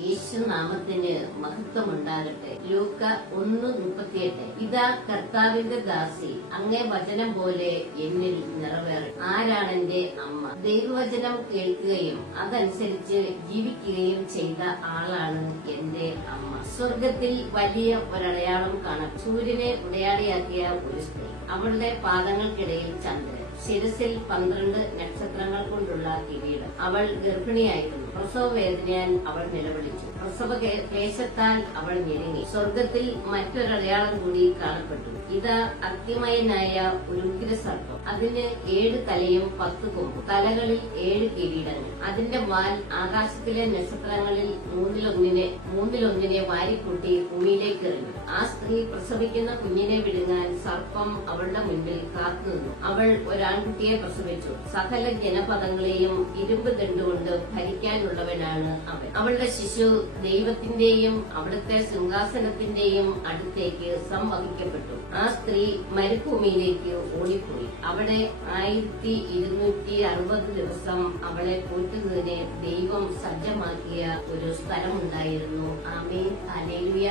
യേശുനാമത്തിന് മഹത്വമുണ്ടാകട്ടെ. ലൂക്ക 1:38. ഇതാ കർത്താവിന്റെ ദാസി, അങ്ങേ വചനം പോലെ എന്നിൽ നിറവേറും. ആരാണെന്റെ അമ്മ? ദൈവവചനം കേൾക്കുകയും അതനുസരിച്ച് ജീവിക്കുകയും ചെയ്ത ആളാണ് എന്റെ അമ്മ. സ്വർഗത്തിൽ വലിയ ഒരടയാളം കാണാം. സൂര്യനെ ഉടയാടിയാക്കിയ ഒരു സ്ത്രീ, അവളുടെ പാദങ്ങൾക്കിടയിൽ ചന്ദ്രൻ, ശിരസിൽ 12 നക്ഷത്രങ്ങൾ കൊണ്ടുള്ള കിരീടം. അവൾ ഗർഭിണിയായിരുന്നു. പ്രസവ വേദനയാൽ അവൾ നിലവിളിച്ചു. പ്രസവ ക്ലേശത്താൽ അവൾ ഞെരുങ്ങി. സ്വർഗത്തിൽ മറ്റൊരടയാളം കൂടി കാണപ്പെട്ടു. ഇതാ അഗ്നിമയനായ ഒരു ഉഗ്രസർപ്പം. അതിന് 7 തലയും 10 കൊമ്പും, തലകളിൽ 7 കിരീടങ്ങൾ. അതിന്റെ വാൽ ആകാശത്തിലെ നക്ഷത്രങ്ങളിൽ മൂന്നിലൊന്നിനെ വാരിക്കൂട്ടി ഭൂമിയിലേക്ക് എറിഞ്ഞു. ആ സ്ത്രീ പ്രസവിക്കുന്ന കുഞ്ഞിനെ വിഴുങ്ങാൻ സർപ്പം അവളുടെ മുൻപിൽ കാത്തുനിന്നു. അവൾ ഒരാൺകുട്ടിയെ പ്രസവിച്ചു. സകല ജനപദങ്ങളെയും ഇരുമ്പ് ദണ്ടുകൊണ്ട് ഭരിക്കാനുള്ളവനാണ് അവൻ. അവളുടെ ശിശു ദൈവത്തിന്റെയും അവിടുത്തെ സിംഹാസനത്തിന്റെയും അടുത്തേക്ക് സംവഹിക്കപ്പെട്ടു. ആ സ്ത്രീ മരുഭൂമിയിലേക്ക് ഓടിപ്പോയി. അവിടെ 1260 ദിവസം അവളെ പോറ്റുന്നതിന് ദൈവം സജ്ജമാക്കിയ ഒരു സ്ഥലമുണ്ടായിരുന്നു. ആമേൻ. ഹല്ലേലൂയ.